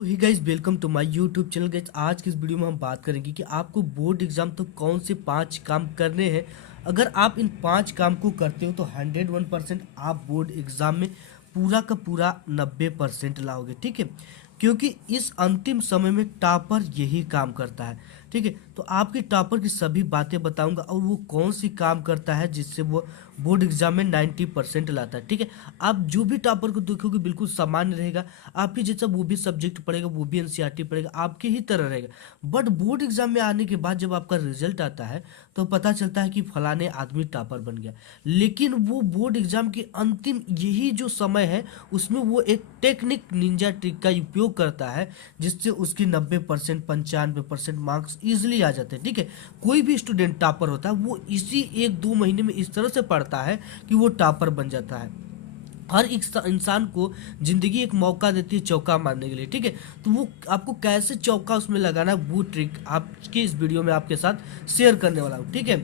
Hey guys, welcome to my YouTube channel. Guys, आज की इस वीडियो में हम बात करेंगे कि आपको बोर्ड एग्जाम तो कौन से 5 काम करने हैं। अगर आप इन 5 काम को करते हो तो 101% आप बोर्ड एग्जाम में पूरा का पूरा 90% लाओगे। ठीक है, क्योंकि इस अंतिम समय में टॉपर यही काम करता है। ठीक है, तो आपके टॉपर की सभी बातें बताऊंगा और वो कौन सी काम करता है जिससे वो बोर्ड एग्जाम में 90% लाता है। ठीक है, आप जो भी टॉपर को देखोगे बिल्कुल सामान्य रहेगा, आपके जैसा वो भी सब्जेक्ट पढ़ेगा, वो भी एनसीईआरटी पढ़ेगा, आपके ही तरह रहेगा। बट बोर्ड एग्जाम में आने के बाद जब आपका रिजल्ट आता है तो पता चलता है कि फलाने आदमी टॉपर बन गया। लेकिन वो बोर्ड एग्जाम के अंतिम यही जो समय है उसमें वो एक टेक्निक निंजा ट्रिक का उपयोग करता है जिससे उसकी 90% 95% मार्क्स ईजिली आ जाते हैं। ठीक है, कोई भी स्टूडेंट टॉपर होता है वो इसी 1-2 महीने में इस तरह से पढ़ता है कि वो टॉपर बन जाता है। हर एक इंसान को जिंदगी एक मौका देती है चौका मारने के लिए। ठीक है, तो वो आपको कैसे चौका उसमें लगाना है वो ट्रिक आपके इस वीडियो में आपके साथ शेयर करने वाला हूँ। ठीक है,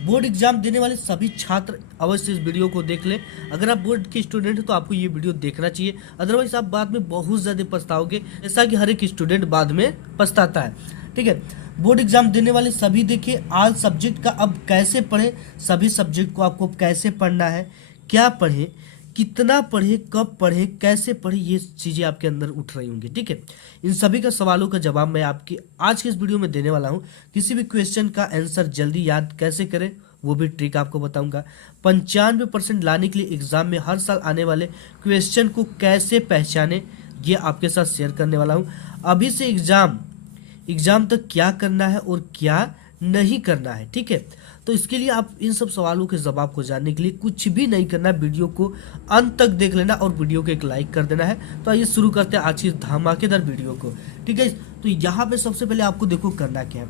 बोर्ड एग्जाम देने वाले सभी छात्र अवश्य इस वीडियो को देख लें। अगर आप बोर्ड के स्टूडेंट हैं तो आपको ये वीडियो देखना चाहिए, अदरवाइज आप बाद में बहुत ज़्यादा पछताओगे, जैसा कि हर एक स्टूडेंट बाद में पछताता है। ठीक है, बोर्ड एग्जाम देने वाले सभी देखिए ऑल सब्जेक्ट का अब कैसे पढ़े, सभी सब्जेक्ट को आपको कैसे पढ़ना है, क्या पढ़े, कितना पढ़े, कब पढ़े, कैसे पढ़े, ये चीज़ें आपके अंदर उठ रही होंगी। ठीक है, इन सभी का सवालों का जवाब मैं आपकी आज के इस वीडियो में देने वाला हूँ। किसी भी क्वेश्चन का आंसर जल्दी याद कैसे करें वो भी ट्रिक आपको बताऊंगा। 95% लाने के लिए एग्जाम में हर साल आने वाले क्वेश्चन को कैसे पहचाने ये आपके साथ शेयर करने वाला हूँ। अभी से एग्जाम तक क्या करना है और क्या नहीं करना है। ठीक है, तो इसके लिए आप इन सब सवालों के जवाब को जानने के लिए कुछ भी नहीं करना, वीडियो को अंत तक देख लेना और वीडियो को एक लाइक कर देना है। तो आइए शुरू करते हैं आज की धमाकेदार वीडियो को। ठीक है, तो यहाँ पे सबसे पहले आपको देखो करना क्या है।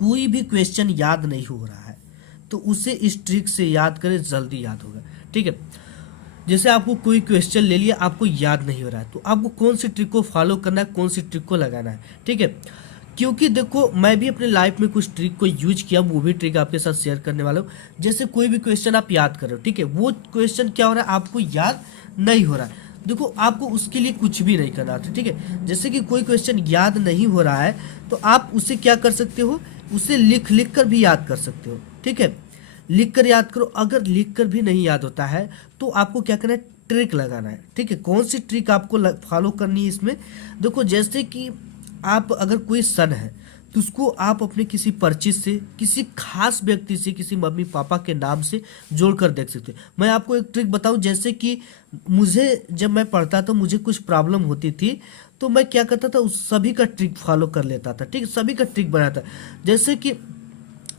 कोई भी क्वेश्चन याद नहीं हो रहा है तो उसे इस ट्रिक से याद करें, जल्दी याद होगा। ठीक है, जैसे आपको कोई क्वेश्चन ले लिया, आपको याद नहीं हो रहा है तो आपको कौन सी ट्रिक को फॉलो करना है, कौन सी ट्रिक को लगाना है। ठीक है, क्योंकि देखो मैं भी अपने लाइफ में कुछ ट्रिक को यूज किया, वो भी ट्रिक आपके साथ शेयर करने वाला हूँ। जैसे कोई भी क्वेश्चन आप याद कर रहे हो, ठीक है, वो क्वेश्चन क्या हो रहा है आपको याद नहीं हो रहा है, देखो आपको उसके लिए कुछ भी नहीं करना था। ठीक है, जैसे कि कोई क्वेश्चन याद नहीं हो रहा है तो आप उसे क्या कर सकते हो, उसे लिख लिख कर भी याद कर सकते हो। ठीक है, लिख कर याद करो। अगर लिख कर भी नहीं याद होता है तो आपको क्या करना है, ट्रिक लगाना है। ठीक है, कौन सी ट्रिक आपको फॉलो करनी है इसमें, देखो जैसे कि आप अगर कोई सन है तो उसको आप अपने किसी परिचित से, किसी खास व्यक्ति से, किसी मम्मी पापा के नाम से जोड़कर देख सकते हो। मैं आपको एक ट्रिक बताऊं, जैसे कि मुझे जब मैं पढ़ता था मुझे कुछ प्रॉब्लम होती थी तो मैं क्या करता था, उस सभी का ट्रिक फॉलो कर लेता था। ठीक है, सभी का ट्रिक बनाता। जैसे कि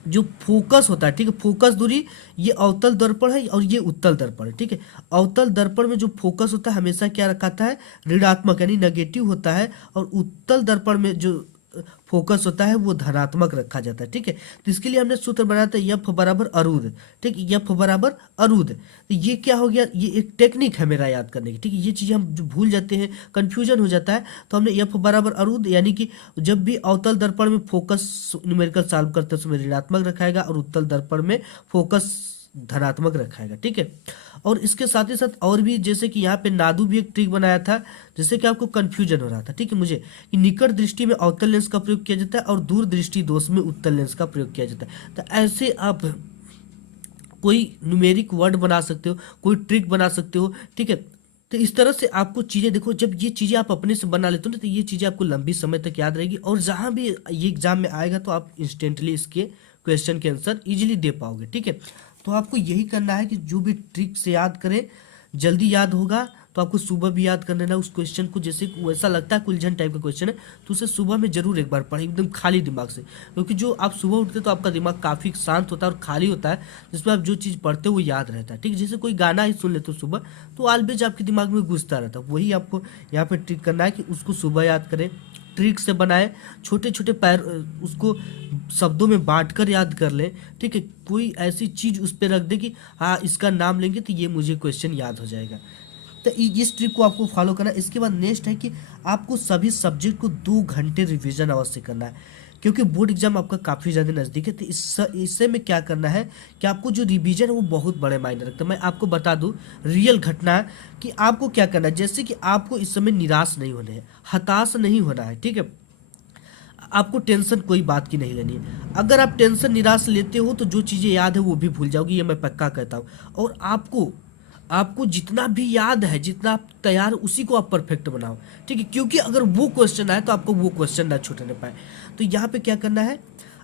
जो फोकस होता है, ठीक है, फोकस दूरी, ये अवतल दर्पण है और ये उत्तल दर्पण है। ठीक है, अवतल दर्पण में जो फोकस होता है हमेशा क्या रखा है, ऋणात्मक यानी नेगेटिव होता है, और उत्तल दर्पण में जो फोकस होता है वो धनात्मक रखा जाता है। ठीक है, तो इसके लिए हमने सूत्र बनाया था यफ बराबर अरुद। ठीक है, यफ बराबर अरुद, तो ये क्या हो गया, ये एक टेक्निक है मेरा याद करने की। ठीक है, ये चीज़ें हम जो भूल जाते हैं, कंफ्यूजन हो जाता है, तो हमने यफ बराबर अरुद यानी कि जब भी अवतल दर्पण में फोकस न्यूमेरिकल सॉल्व करते हैं उसमें ऋणात्मक रखाएगा और उत्तल दर्पण में फोकस धनात्मक रखाएगा। ठीक है, और इसके साथ ही साथ और भी, जैसे कि यहाँ पे नादू भी एक ट्रिक बनाया था, जैसे कि आपको कंफ्यूजन हो रहा था, ठीक है, मुझे कि निकट दृष्टि में अवतल लेंस का प्रयोग किया जाता है और दूर दृष्टि दोष में उत्तल लेंस का प्रयोग किया जाता है। तो ऐसे आप कोई न्यूमेरिक वर्ड बना सकते हो, कोई ट्रिक बना सकते हो। ठीक है, तो इस तरह से आपको चीज़ें, देखो जब ये चीज़ें आप अपने से बना लेते हो ना तो ये चीज़ें आपको लंबी समय तक याद रहेगी और जहाँ भी ये एग्जाम में आएगा तो आप इंस्टेंटली इसके क्वेश्चन के आंसर इजीली दे पाओगे। ठीक है, तो आपको यही करना है कि जो भी ट्रिक से याद करें जल्दी याद होगा। तो आपको सुबह भी याद कर लेना उस क्वेश्चन को, जैसे वैसा लगता है उलझन टाइप का क्वेश्चन है तो उसे सुबह में जरूर एक बार पढ़ें एकदम खाली दिमाग से, क्योंकि जो आप सुबह उठते तो आपका दिमाग काफ़ी शांत होता है और खाली होता है, जिसमें आप जो चीज़ पढ़ते हो वो याद रहता है। ठीक है, जैसे कोई गाना ही सुन लेते हो सुबह तो ऑलवेज आपके दिमाग में घुसता रहता है। वही आपको यहाँ पे ट्रिक करना है कि उसको सुबह याद करें, ट्रिक से बनाए, छोटे छोटे पैर उसको शब्दों में बांट कर याद कर लें। ठीक है, कोई ऐसी चीज़ उस पर रख दे कि हाँ इसका नाम लेंगे तो ये मुझे क्वेश्चन याद हो जाएगा। तो इस ट्रिक को आपको फॉलो करना है। इसके बाद नेक्स्ट है कि आपको सभी सब्जेक्ट को 2 घंटे रिवीजन अवश्य करना है। क्योंकि बोर्ड एग्जाम आपका काफ़ी ज़्यादा नज़दीक है। तो इससे में क्या करना है कि आपको जो रिवीजन है वो बहुत बड़े मायने रखता है। मैं आपको बता दूं रियल घटना है कि आपको क्या करना है। जैसे कि आपको इस समय निराश नहीं होना है, हताश नहीं होना है, ठीक है। आपको टेंशन कोई बात की नहीं लेनी है। अगर आप टेंशन निराश लेते हो तो जो चीज़ें याद है वो भी भूल जाओगी, ये मैं पक्का कहता हूँ। और आपको आपको जितना भी याद है, जितना आप तैयार, उसी को आप परफेक्ट बनाओ, ठीक है। क्योंकि अगर वो क्वेश्चन आए तो आपको वो क्वेश्चन ना छूटने पाए। तो यहाँ पे क्या करना है,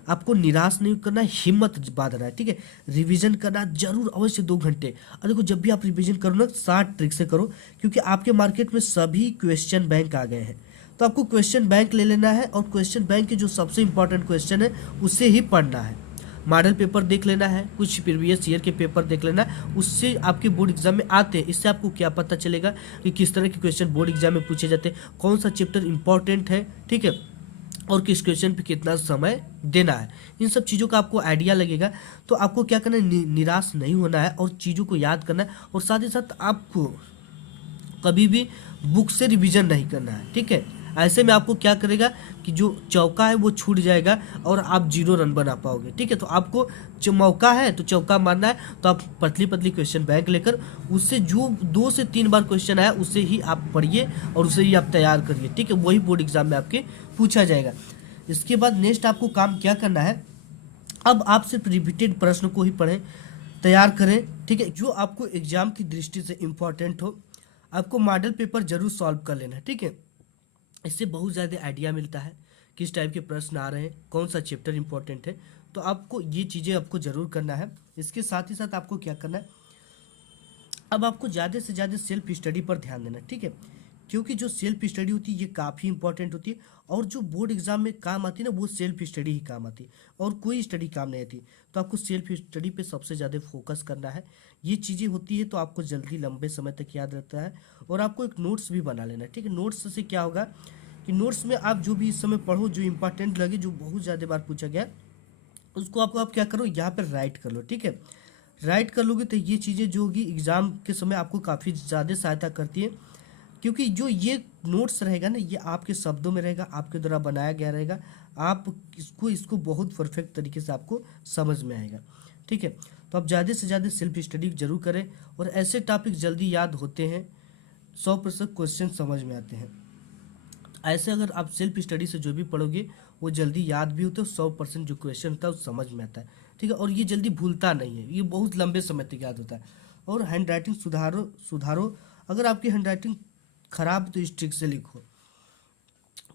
आपको निराश नहीं करना है, हिम्मत बांधना है, ठीक है। रिवीजन करना जरूर अवश्य 2 घंटे। और देखो जब भी आप रिवीजन करो ना, 60 ट्रिक से करो, क्योंकि आपके मार्केट में सभी क्वेश्चन बैंक आ गए हैं। तो आपको क्वेश्चन बैंक ले लेना है और क्वेश्चन बैंक के जो सबसे इंपॉर्टेंट क्वेश्चन है उसे ही पढ़ना है। मॉडल पेपर देख लेना है, कुछ प्रीवियस ईयर के पेपर देख लेना है, उससे आपके बोर्ड एग्जाम में आते हैं। इससे आपको क्या पता चलेगा कि किस तरह के क्वेश्चन बोर्ड एग्जाम में पूछे जाते हैं, कौन सा चैप्टर इंपॉर्टेंट है, ठीक है, और किस क्वेश्चन पे कितना समय देना है। इन सब चीज़ों का आपको आइडिया लगेगा। तो आपको क्या करना है, निराश नहीं होना है और चीज़ों को याद करना है। और साथ ही साथ आपको कभी भी बुक से रिवीजन नहीं करना है, ठीक है। ऐसे में आपको क्या करेगा कि जो चौका है वो छूट जाएगा और आप 0 रन बना पाओगे, ठीक है। तो आपको जो मौका है तो चौका मारना है। तो आप पतली पतली क्वेश्चन बैंक लेकर उससे जो 2 से 3 बार क्वेश्चन आया उसे ही आप पढ़िए और उसे ही आप तैयार करिए, ठीक है। वही बोर्ड एग्जाम में आपके पूछा जाएगा। इसके बाद नेक्स्ट आपको काम क्या करना है, अब आप सिर्फ रिपीटेड प्रश्न को ही पढ़ें, तैयार करें, ठीक है। जो आपको एग्जाम की दृष्टि से इम्पोर्टेंट हो, आपको मॉडल पेपर जरूर सॉल्व कर लेना है, ठीक है। इससे बहुत ज़्यादा आइडिया मिलता है किस टाइप के प्रश्न आ रहे हैं, कौन सा चैप्टर इंपॉर्टेंट है। तो आपको ये चीज़ें आपको ज़रूर करना है। इसके साथ ही साथ आपको क्या करना है, अब आपको ज़्यादा से ज़्यादा सेल्फ स्टडी पर ध्यान देना है, ठीक है। क्योंकि जो सेल्फ स्टडी होती है ये काफ़ी इंपॉर्टेंट होती है। और जो बोर्ड एग्जाम में काम आती है ना, वो सेल्फ स्टडी ही काम आती है और कोई स्टडी काम नहीं आती। तो आपको सेल्फ स्टडी पे सबसे ज़्यादा फोकस करना है। ये चीज़ें होती है तो आपको जल्दी लंबे समय तक याद रहता है। और आपको एक नोट्स भी बना लेना है, ठीक है। नोट्स से क्या होगा कि नोट्स में आप जो भी इस समय पढ़ो, जो इंपॉर्टेंट लगे, जो बहुत ज़्यादा बार पूछा गया, उसको आपको आप क्या करो, यहाँ पर राइट कर लो, ठीक है। राइट कर लोगे तो ये चीज़ें जो होगी एग्ज़ाम के समय आपको काफ़ी ज़्यादा सहायता करती है। क्योंकि जो ये नोट्स रहेगा ना, ये आपके शब्दों में रहेगा, आपके द्वारा बनाया गया रहेगा। आप इसको बहुत परफेक्ट तरीके से आपको समझ में आएगा, ठीक है। तो आप ज़्यादा से ज़्यादा सेल्फ स्टडी जरूर करें। और ऐसे टॉपिक जल्दी याद होते हैं, 100% क्वेश्चन समझ में आते हैं। ऐसे अगर आप सेल्फ स्टडी से जो भी पढ़ोगे वो जल्दी याद भी होता है, 100% जो क्वेश्चन होता है वो समझ में आता है, ठीक है। और ये जल्दी भूलता नहीं है, ये बहुत लंबे समय तक याद होता है। और हैंड राइटिंग सुधारो सुधारो। अगर आपकी हैंड राइटिंग खराब है तो इस ट्रिक से लिखो।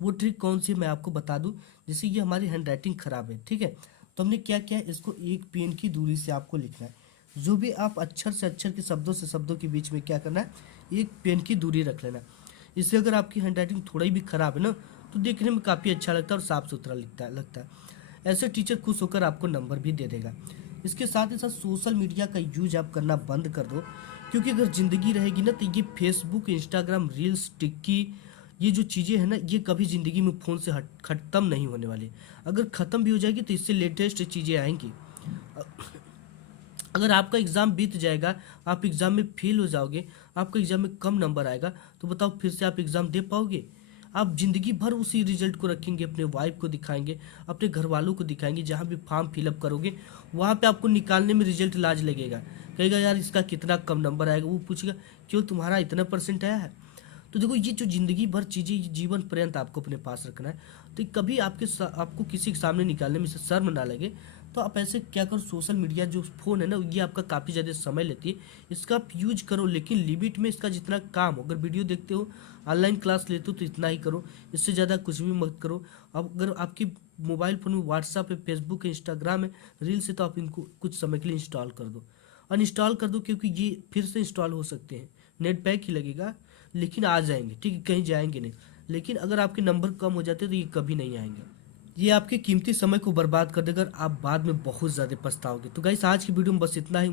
वो ट्रिक कौन सी मैं आपको बता दूं। जैसे ये हमारी हैंड राइटिंग खराब है, ठीक है, तो हमने क्या किया, इसको एक पेन की दूरी से आपको लिखना है। जो भी आप अक्षर से अक्षर के, शब्दों से शब्दों के बीच में क्या करना है, एक पेन की दूरी रख लेना। इससे अगर आपकी हैंड राइटिंग थोड़ा भी खराब है ना, तो देखने में काफ़ी अच्छा लगता है और साफ सुथरा लगता है। ऐसे टीचर खुश होकर आपको नंबर भी दे देगा। इसके साथ ही साथ सोशल मीडिया का यूज आप करना बंद कर दो। क्योंकि अगर ज़िंदगी रहेगी ना, तो ये फेसबुक, इंस्टाग्राम, रील्स, टिक्की, ये जो चीज़ें हैं ना, ये कभी ज़िंदगी में फ़ोन से ख़त्म नहीं होने वाली। अगर ख़त्म भी हो जाएगी तो इससे लेटेस्ट चीज़ें आएंगी। अगर आपका एग्ज़ाम बीत जाएगा, आप एग्ज़ाम में फेल हो जाओगे, आपका एग्ज़ाम में कम नंबर आएगा, तो बताओ फिर से आप एग्ज़ाम दे पाओगे? आप ज़िंदगी भर उसी रिजल्ट को रखेंगे, अपने वाइफ को दिखाएंगे, अपने घर वालों को दिखाएंगे। जहाँ भी फॉर्म फिलअप करोगे वहाँ पे आपको निकालने में रिजल्ट लाज लगेगा, कहेगा यार इसका कितना कम नंबर आएगा। वो पूछेगा क्यों तुम्हारा इतना परसेंट आया है। तो देखो ये जो ज़िंदगी भर चीज़ें जीवन पर्यंत आपको अपने पास रखना है। तो कभी आपको किसी के सामने निकालने में से शर्म ना लगे। तो आप ऐसे क्या करो, सोशल मीडिया जो फ़ोन है ना, ये आपका काफ़ी ज़्यादा समय लेती है, इसका आप यूज करो लेकिन लिमिट में। इसका जितना काम हो, अगर वीडियो देखते हो, ऑनलाइन क्लास लेते हो तो इतना ही करो, इससे ज़्यादा कुछ भी मत करो। अब अगर आपकी मोबाइल फ़ोन में व्हाट्सअप है, फेसबुक है, इंस्टाग्राम है, रील्स है, तो आप इनको कुछ समय के लिए इंस्टॉल कर दो, अनइंस्टॉल कर दो, क्योंकि ये फिर से इंस्टॉल हो सकते हैं। नेट पैक ही लगेगा लेकिन आ जाएंगे, ठीक है, कहीं जाएंगे नहीं। लेकिन अगर आपके नंबर कम हो जाते तो ये कभी नहीं आएंगे। ये आपके कीमती समय को बर्बाद कर देगा, आप बाद में बहुत ज़्यादा पछताओगे। तो गाइस आज की वीडियो में बस इतना ही।